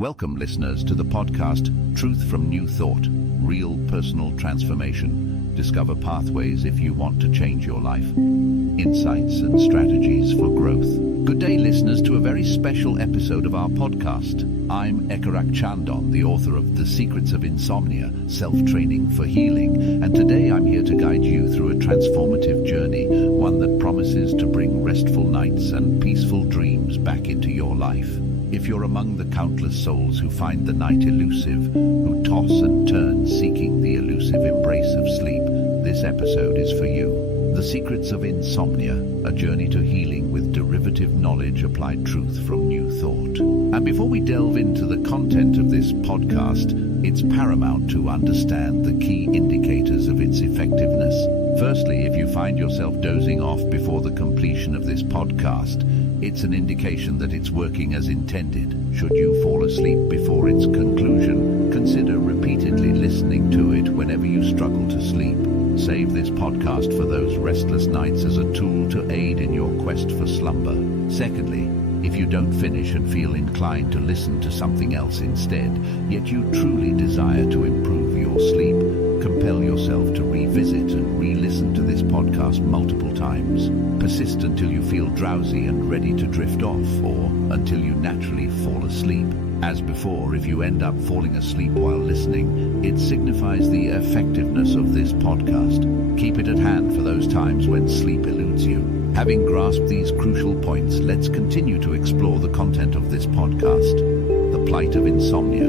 Welcome, listeners, to the podcast Truth from New Thought, Real Personal Transformation. Discover pathways if you want to change your life. Insights and strategies for growth. Good day, listeners, to a very special episode of our podcast. I'm Ekarak Chandon, the author of The Secrets of Insomnia, Self-Training for Healing, and today I'm here to guide you through a transformative journey, one that promises to bring restful nights and peaceful dreams back into your life. If you're among the countless souls who find the night elusive, who toss and turn seeking the elusive embrace of sleep, this episode is for you. The Secrets of Insomnia, a journey to healing with derivative knowledge applied truth from new thought. And before we delve into the content of this podcast, it's paramount to understand the key indicators of its effectiveness. Firstly, if you find yourself dozing off before the completion of this podcast, it's an indication that it's working as intended. Should you fall asleep before its conclusion, consider repeatedly listening to it whenever you struggle to sleep. Save this podcast for those restless nights as a tool to aid in your quest for slumber. Secondly, if you don't finish and feel inclined to listen to something else instead, yet you truly desire to improve your sleep, compel yourself to revisit and re-listen to this podcast multiple times. Persist until you feel drowsy and ready to drift off, or until you naturally fall asleep. As before, if you end up falling asleep while listening, it signifies the effectiveness of this podcast. Keep it at hand for those times when sleep eludes you. Having grasped these crucial points, let's continue to explore the content of this podcast. The plight of insomnia.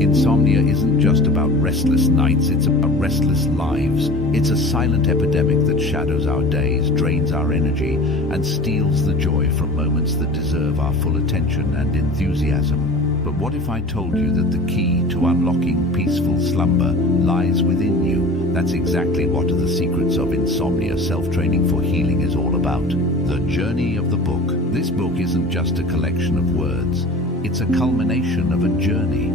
Insomnia isn't just about restless nights, it's about restless lives. It's a silent epidemic that shadows our days, drains our energy, and steals the joy from moments that deserve our full attention and enthusiasm. But what if I told you that the key to unlocking peaceful slumber lies within you? That's exactly what The Secrets of Insomnia, Self-Training for Healing is all about. The journey of the book. This book isn't just a collection of words. It's a culmination of a journey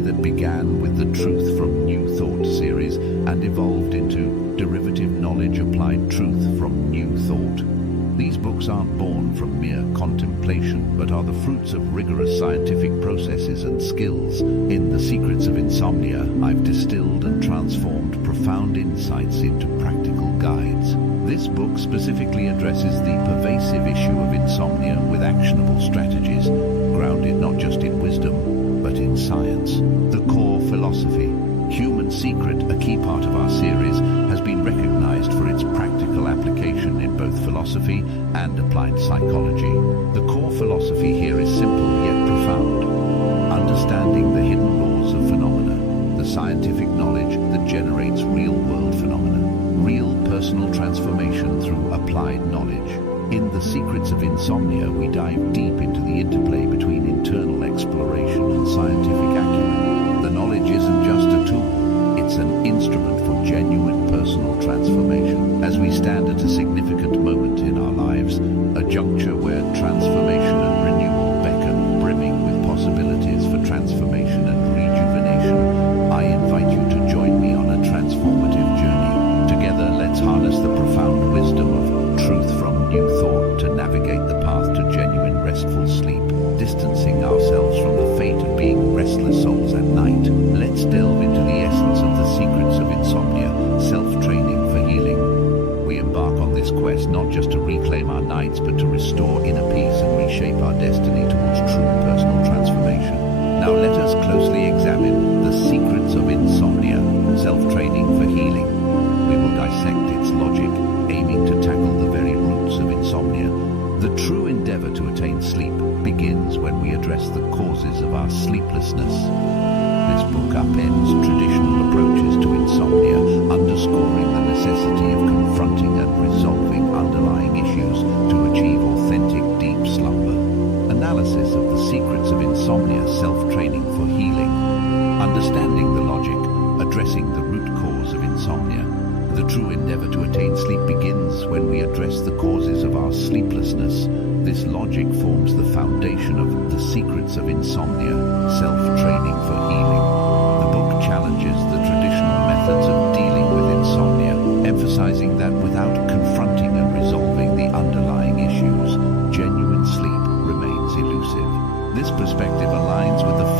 that began with the Truth from New Thought series and evolved into Derivative Knowledge Applied Truth from New Thought. These books aren't born from mere contemplation, but are the fruits of rigorous scientific processes and skills. In The Secrets of Insomnia, I've distilled and transformed profound insights into practical guides. This book specifically addresses the pervasive issue of insomnia with actionable strategies, grounded not just in wisdom, but in science. The core philosophy. Human Secret, a key part of our series, has been recognized for its practical application in both philosophy and applied psychology. The core philosophy here is simple yet profound. Understanding the hidden laws of phenomena, the scientific knowledge that generates real-world phenomena, real personal transformation through applied knowledge. In The Secrets of Insomnia, we dive deep into the interplay between internal exploration and scientific acumen. The knowledge isn't just a tool, it's an instrument for genuine personal transformation. As we stand at a significant moment in our lives, a juncture where transformation and renewal beckon, brimming with possibilities for transformation and rejuvenation, I invite you to join me on a transformative journey. Together, let's harness the profound wisdom of truth from new thought to navigate the path to genuine restful sleep, distancing ourselves from the fate of being restless souls at night. Let's delve into the essence of The Secrets of Insomnia, Self-Training for Healing. We embark on this quest not just to reclaim our nights, but to restore inner peace and reshape our destiny towards true personal transformation. Now let us closely examine The Secrets of Insomnia, Self-Training for Healing. We will dissect its logic, aiming to tackle the very roots of insomnia. The true endeavor to attain sleep begins when we address the causes of our sleeplessness. This book upends traditional approaches to insomnia, underscoring the necessity of confronting and resolving underlying issues to achieve authentic deep slumber. Analysis of The Secrets of Insomnia, Self-Training for Healing. Understanding the logic, addressing the root cause of insomnia. The true endeavor to attain sleep begins when we address the causes of our sleeplessness. This logic forms the foundation of The Secrets of Insomnia, Self-Training for Healing. The book challenges the traditional methods of dealing with insomnia, emphasizing that without confronting and resolving the underlying issues, genuine sleep remains elusive. This perspective aligns with the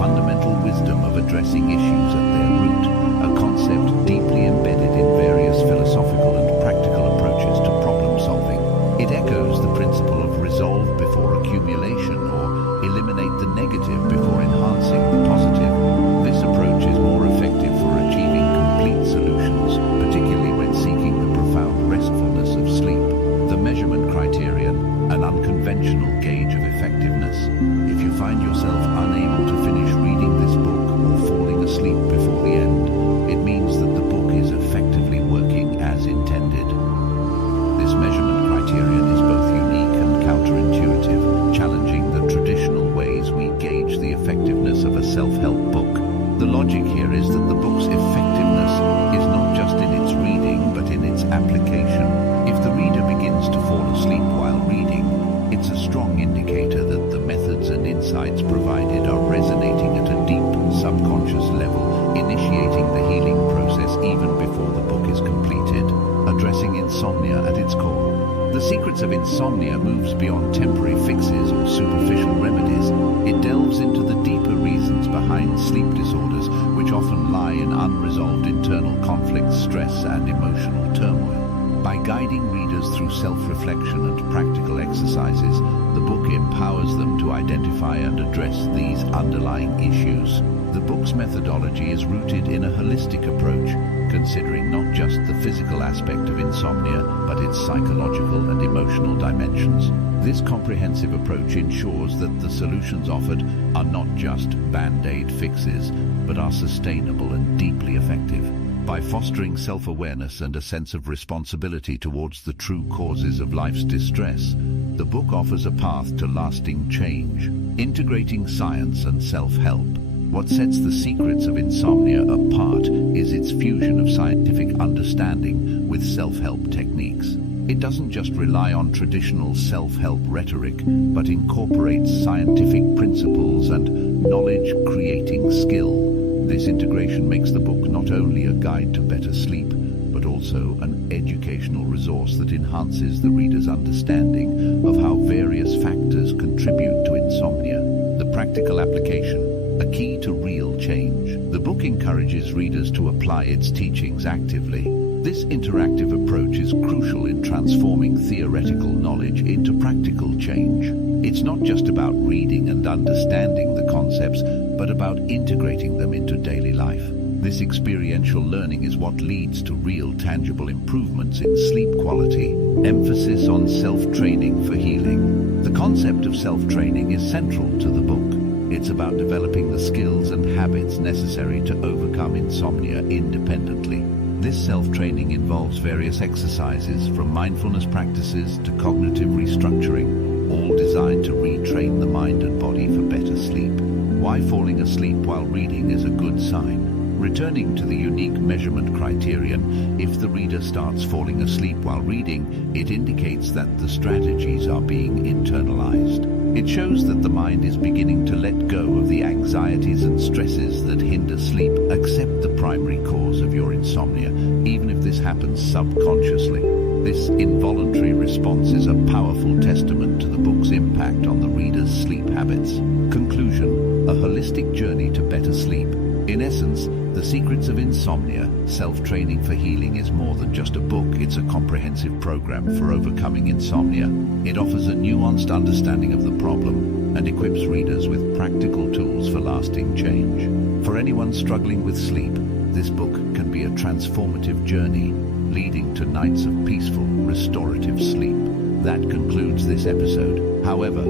of a self-help book. The logic here is that the book's effectiveness is not just in its reading, but in its application. If the reader begins to fall asleep while reading, it's a strong indicator that the methods and insights provided are resonating at a deep subconscious level, initiating the healing process even before the book is completed, addressing insomnia at its core. The Secrets of Insomnia moves beyond temporary fixes or superficial remedies. It delves into the deeper reasons behind sleep disorders, which often lie in unresolved internal conflicts, stress, and emotional turmoil. By guiding readers through self-reflection and practical exercises, the book empowers them to identify and address these underlying issues. The book's methodology is rooted in a holistic approach, considering not just the physical aspect of insomnia, but its psychological and emotional dimensions. This comprehensive approach ensures that the solutions offered are not just band-aid fixes, but are sustainable and deeply effective. By fostering self-awareness and a sense of responsibility towards the true causes of life's distress, the book offers a path to lasting change, integrating science and self-help. What sets the Secrets of Insomnia apart is its fusion of scientific understanding with self-help techniques. It doesn't just rely on traditional self-help rhetoric, but incorporates scientific principles and knowledge-creating skill. This integration makes the book not only a guide to better sleep, but also an educational resource that enhances the reader's understanding of how various factors contribute to insomnia. The practical application, a key to real change. The book encourages readers to apply its teachings actively. This interactive approach is crucial in transforming theoretical knowledge into practical change. It's not just about reading and understanding the concepts, but about integrating them into daily life. This experiential learning is what leads to real, tangible improvements in sleep quality. Emphasis on self-training for healing. The concept of self-training is central to the book. It's about developing the skills and habits necessary to overcome insomnia independently. This self-training involves various exercises, from mindfulness practices to cognitive restructuring, all designed to retrain the mind and body for better sleep. Why falling asleep while reading is a good sign. Returning to the unique measurement criterion, if the reader starts falling asleep while reading, it indicates that the strategies are being internalized. It shows that the mind is beginning to let go of the anxieties and stresses that hinder sleep. Accept the primary cause of your insomnia, even if this happens subconsciously. This involuntary response is a powerful testament to the book's impact on the reader's sleep habits. Conclusion: a holistic journey to better sleep. In essence, The Secrets of Insomnia, Self-Training for Healing is more than just a book, it's a comprehensive program for overcoming insomnia. It offers a nuanced understanding of the problem and equips readers with practical tools for lasting change. For anyone struggling with sleep, this book can be a transformative journey, leading to nights of peaceful, restorative sleep. That concludes this episode. However,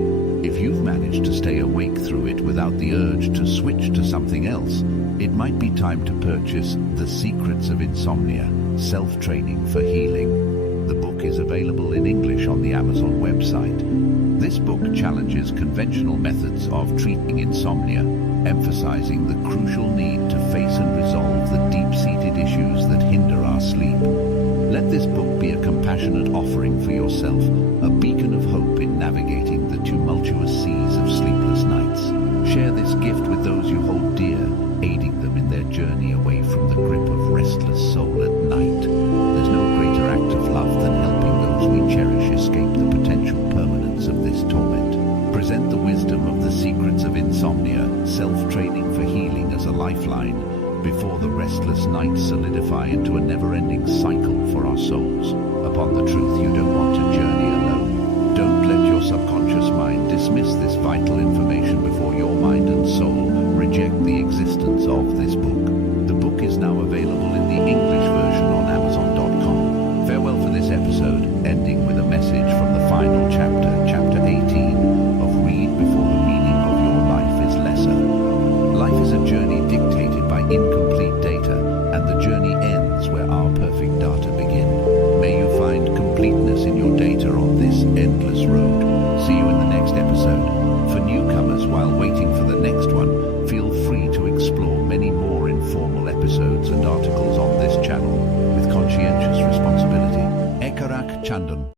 if you've managed to stay awake through it without the urge to switch to something else, it might be time to purchase The Secrets of Insomnia, Self-Training for Healing. The book is available in English on the Amazon website. This book challenges conventional methods of treating insomnia, emphasizing the crucial need to face and resolve the deep-seated issues that hinder our sleep. Let this book be a compassionate offering for yourself, a beacon of hope in navigating the tumultuous seas of sleepless nights. Share this gift with those you hold dear, aiding them in their journey away from the grip of restless soul at night. There's no greater act of love than helping those we cherish escape the potential permanence of this torment. Present the wisdom of The Secrets of Insomnia, Self-Training for Healing as a lifeline, before the restless nights solidify into a never-ending cycle for our souls. Upon the truth, you don't want to journey alone. Don't let your subconscious mind dismiss this vital information.